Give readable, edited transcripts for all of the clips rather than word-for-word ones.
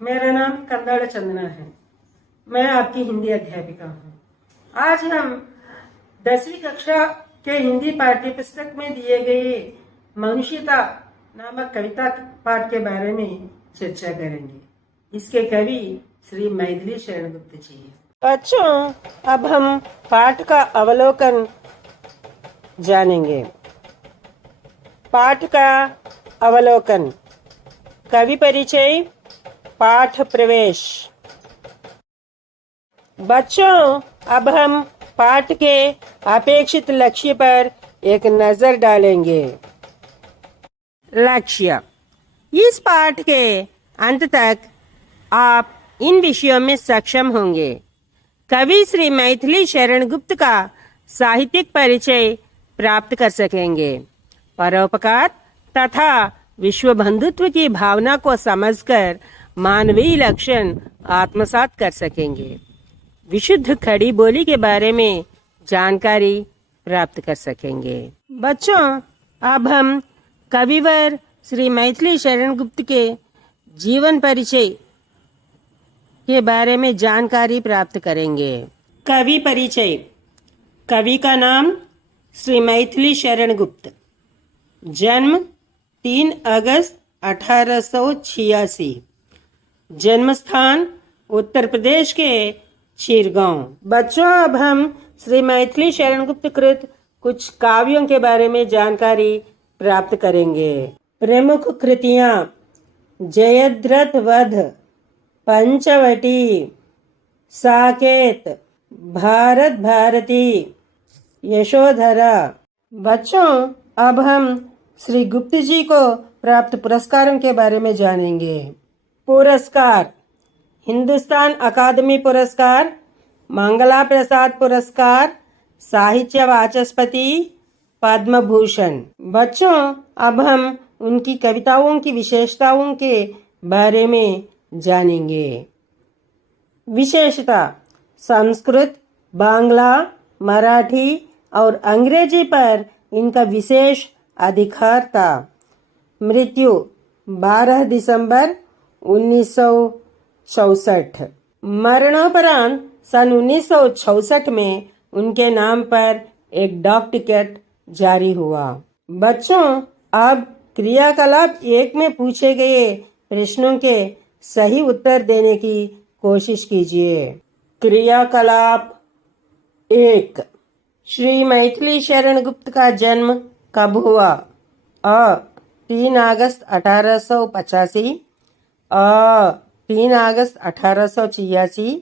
मेरा नाम कंदाड़ चंदना है। मैं आपकी हिंदी अध्यापिका हूँ। आज हम 10वीं कक्षा के हिंदी पाठ्य पुस्तक में दिए गए मनुष्यता नामक कविता पाठ के बारे में चर्चा करेंगे। इसके कवि श्री मैथिली शरण गुप्त जी हैं। बच्चों, अब हम पाठ का अवलोकन जानेंगे। पाठ का अवलोकन, कवि परिचय, पाठ प्रवेश। बच्चों, अब हम पाठ के अपेक्षित लक्ष्य पर एक नजर डालेंगे। लक्ष्य: इस पाठ के अंत तक आप इन विषयों में सक्षम होंगे। कवि श्री मैथिली शरण गुप्त का साहित्यिक परिचय प्राप्त कर सकेंगे। परोपकार तथा विश्व बंधुत्व की भावना को समझकर मानवीय लक्षण आत्मसात कर सकेंगे। विशुद्ध खड़ी बोली के बारे में जानकारी प्राप्त कर सकेंगे। बच्चों, अब हम कविवर श्री मैथिली शरण गुप्त के जीवन परिचय के बारे में जानकारी प्राप्त करेंगे। कवि परिचय। कवि का नाम श्री मैथिली शरण गुप्त। जन्म 3 अगस्त 1886। जन्म स्थान उत्तर प्रदेश के चिरगांव। बच्चों, अब हम श्री मैथिली शरण गुप्त कृत कुछ काव्यों के बारे में जानकारी प्राप्त करेंगे। प्रमुख कृतियां: जयद्रथ वध, पंचवटी, साकेत, भारत भारती, यशोधरा। बच्चों, अब हम श्री गुप्त जी को प्राप्त पुरस्कारों के बारे में जानेंगे। पुरस्कार: हिंदुस्तान अकादमी पुरस्कार, मंगला प्रसाद पुरस्कार, साहित्य वाचस्पति, पद्म भूषण। बच्चों, अब हम उनकी कविताओं की विशेषताओं के बारे में जानेंगे। विशेषता: संस्कृत, बांग्ला, मराठी और अंग्रेजी पर इनका विशेष अधिकार था। मृत्यु 12 दिसंबर 1964। मरणोपरांत सन 1966 में उनके नाम पर एक डाक टिकट जारी हुआ। बच्चों, अब क्रियाकलाप 1 में पूछे गए प्रश्नों के सही उत्तर देने की कोशिश कीजिए। क्रियाकलाप 1। श्री मैथिली शरण गुप्त का जन्म कब हुआ? अ 3 अगस्त 1885, अ 3 अगस्त 1886,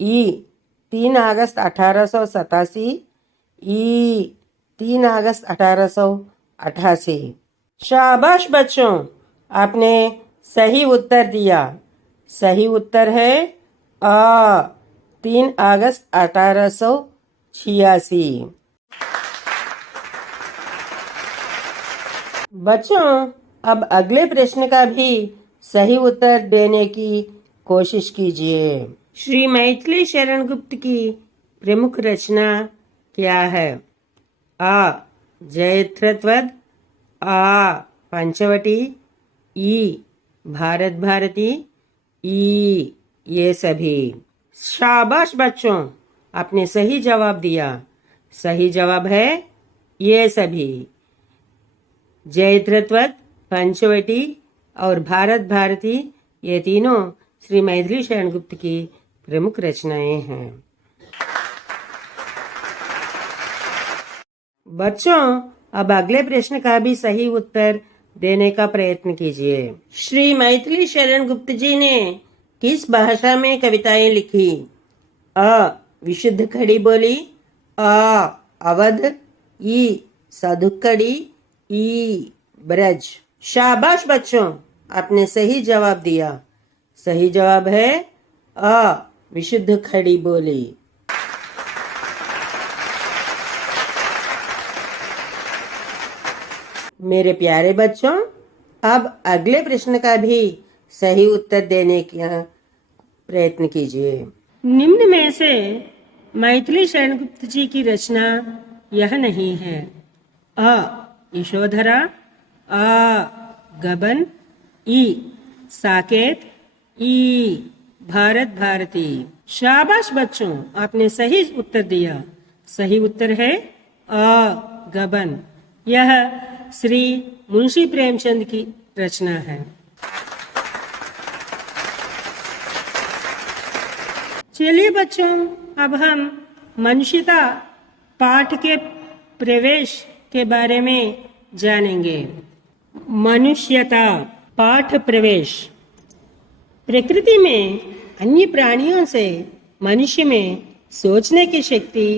ई 3 अगस्त 1887, ई 3 अगस्त 1888। शाबाश बच्चों, आपने सही उत्तर दिया। सही उत्तर है अ 3 अगस्त 1886। बच्चों, अब अगले प्रश्न का भी सही उत्तर देने की कोशिश कीजिए। श्री मैथिली शरण गुप्त की प्रमुख रचना क्या है? आ जयद्रथ वध, आ पंचवटी, ई भारत भारती, ई ये सभी। शाबाश बच्चों, आपने सही जवाब दिया। सही जवाब है ये सभी। जयद्रथ वध, पंचवटी और भारत भारती ये तीनों श्री मैथिली शरण गुप्त की प्रमुख रचनाएं हैं। बच्चों, अब अगले प्रश्न का भी सही उत्तर देने का प्रयत्न कीजिए। श्री मैथिली शरण गुप्त जी ने किस भाषा में कविताएं लिखी? अ विशुद्ध खड़ी बोली, आ अवध, ई साधुकड़ी, ई ब्रज। शाबाश बच्चों, आपने सही जवाब दिया। सही जवाब है अ विशुद्ध खड़ी बोली। मेरे प्यारे बच्चों, अब अगले प्रश्न का भी सही उत्तर देने का प्रयत्न कीजिए। निम्न में से मैथिली शरण गुप्त जी की रचना यह नहीं है। अ यशोधरा, आ गबन, ई साकेत, ई भारत भारती। शाबाश बच्चों, आपने सही उत्तर दिया। सही उत्तर है अ गबन। यह श्री मुंशी प्रेमचंद की रचना है। चलिए बच्चों, अब हम मनुष्यता पाठ के प्रवेश के बारे में जानेंगे। मनुष्यता पाठ प्रवेश। प्रकृति में अन्य प्राणियों से मनुष्य में सोचने की शक्ति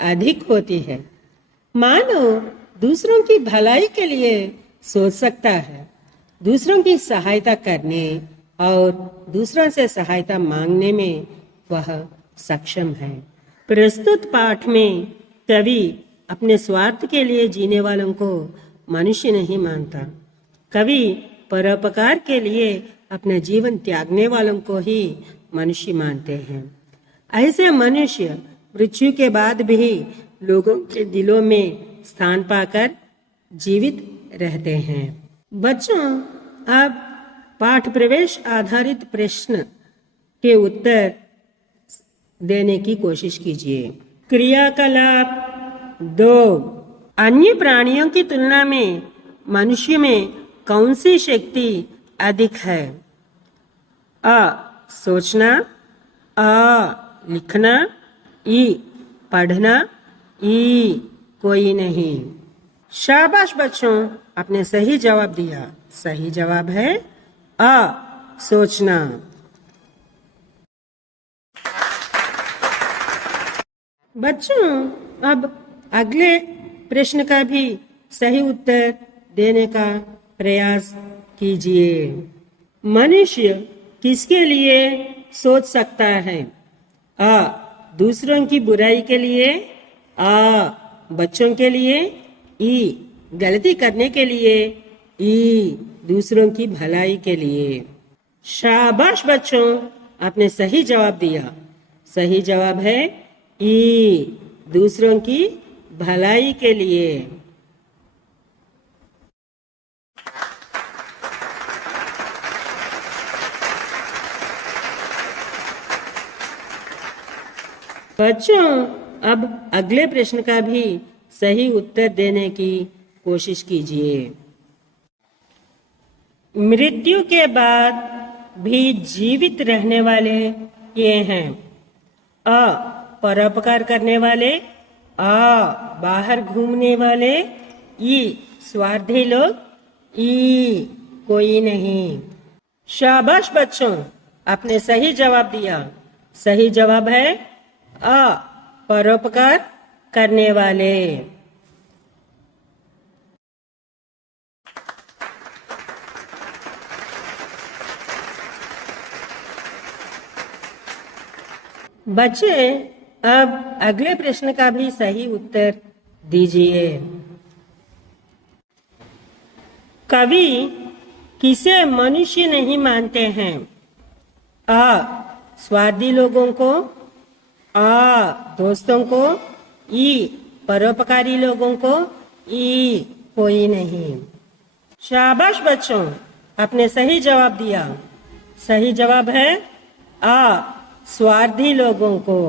अधिक होती है। मानव दूसरों की भलाई के लिए सोच सकता है, दूसरों की सहायता करने और दूसरों से सहायता मांगने में वह सक्षम है। प्रस्तुत पाठ में कवि अपने स्वार्थ के लिए जीने वालों को मनुष्य नहीं मानता। कवि परोपकार के लिए अपना जीवन त्यागने वालों को ही मनुष्य मानते हैं। ऐसे मनुष्य मृत्यु के बाद भी लोगों के दिलों में स्थान पाकर जीवित रहते हैं। बच्चों, अब पाठ प्रवेश आधारित प्रश्न के उत्तर देने की कोशिश कीजिए। क्रियाकलाप 2। अन्य प्राणियों की तुलना में मनुष्य में कौन सी शक्ति अधिक है? अ सोचना, अ लिखना, ई पढ़ना, ई कोई नहीं। शाबाश बच्चों, आपने सही जवाब दिया। सही जवाब है अ सोचना। बच्चों, अब अगले प्रश्न का भी सही उत्तर देने का प्रयास कीजिए। मनुष्य किसके लिए सोच सकता है? अ दूसरों की बुराई के लिए, आ बच्चों के लिए, ई गलती करने के लिए, ई दूसरों की भलाई के लिए। शाबाश बच्चों, आपने सही जवाब दिया। सही जवाब है ई दूसरों की भलाई के लिए। बच्चों, अब अगले प्रश्न का भी सही उत्तर देने की कोशिश कीजिए। मृत्यु के बाद भी जीवित रहने वाले ये हैं। अ परोपकार करने वाले, आ बाहर घूमने वाले, ई स्वार्थी लोग, ई कोई नहीं। शाबाश बच्चों, आपने सही जवाब दिया। सही जवाब है अ परोपकार करने वाले। बच्चे, अब अगले प्रश्न का भी सही उत्तर दीजिए। कवि किसे मनुष्य नहीं मानते हैं? अ स्वार्थी लोगों को, आ दोस्तों को, ई परोपकारी लोगों को, ई कोई नहीं। शाबाश बच्चों, आपने सही जवाब दिया। सही जवाब है आ स्वार्थी लोगों को।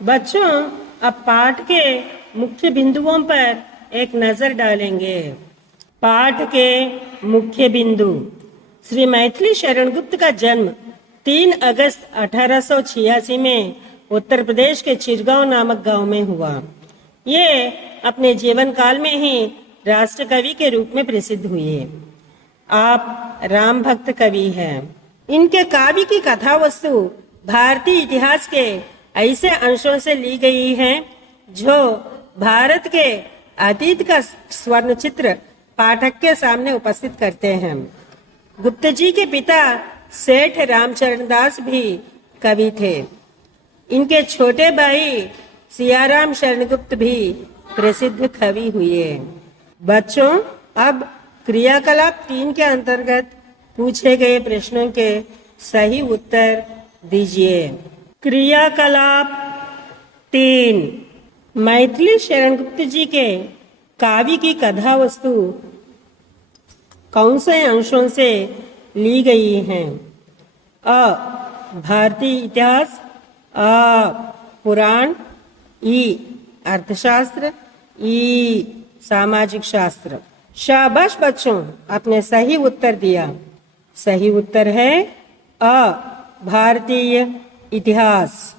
बच्चों, अब पाठ के मुख्य बिंदुओं पर एक नजर डालेंगे। पाठ के मुख्य बिंदु। श्री मैथिली शरण गुप्त का जन्म 3 अगस्त 1886 में उत्तर प्रदेश के चिरगांव नामक गांव में हुआ। ये अपने जीवन काल में ही राष्ट्र कवि के रूप में प्रसिद्ध हुए। आप राम भक्त कवि हैं। इनके काव्य की कथा वस्तु भारतीय इतिहास के ऐसे अंशों से ली गई है जो भारत के अतीत का स्वर्ण चित्र पाठक के सामने उपस्थित करते हैं। गुप्त जी के पिता सेठ रामचरण दास भी कवि थे। इनके छोटे भाई सियाराम शरणगुप्त भी प्रसिद्ध कवि हुए। बच्चों, अब क्रियाकलाप 3 के अंतर्गत पूछे गए प्रश्नों के सही उत्तर दीजिए। क्रियाकलाप 3. मैथिली शरण गुप्त जी के काव्य की कथा वस्तु कौन से अंशों से ली गई हैं? अ. भारतीय इतिहास, अ. पुराण, ई. अर्थशास्त्र, ई. सामाजिक शास्त्र। शाबाश बच्चों, आपने सही उत्तर दिया। सही उत्तर है अ. भारतीय इतिहास।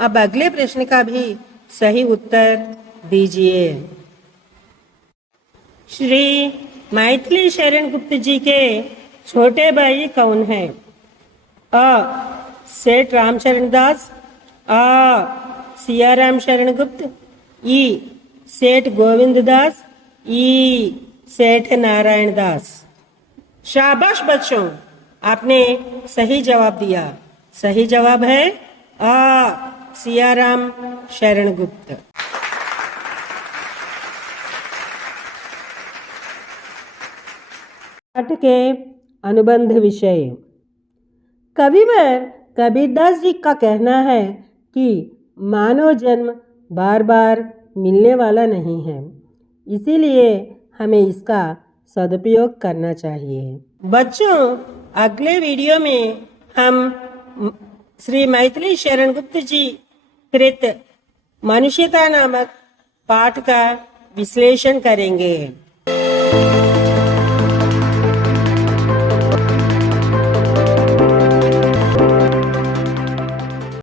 अब अगले प्रश्न का भी सही उत्तर दीजिए। श्री मैथिली शरण गुप्त जी के छोटे भाई कौन हैं? अ. सेठ रामचरण दास, अ. सियाराम शरण गुप्त, ई. सेठ गोविंद दास, ई. सेठ नारायण दास। शाबाश बच्चों, आपने सही जवाब दिया। सही जवाब है अ. सियाराम शरण गुप्त। पाठ के अनुबंध विषय। कविवर कबीरदास जी का कहना है कि मानव जन्म बार बार मिलने वाला नहीं है, इसीलिए हमें इसका सदुपयोग करना चाहिए। बच्चों, अगले वीडियो में हम श्री मैथिली शरण गुप्त जी कृत मनुष्यता नामक पाठ का विश्लेषण करेंगे।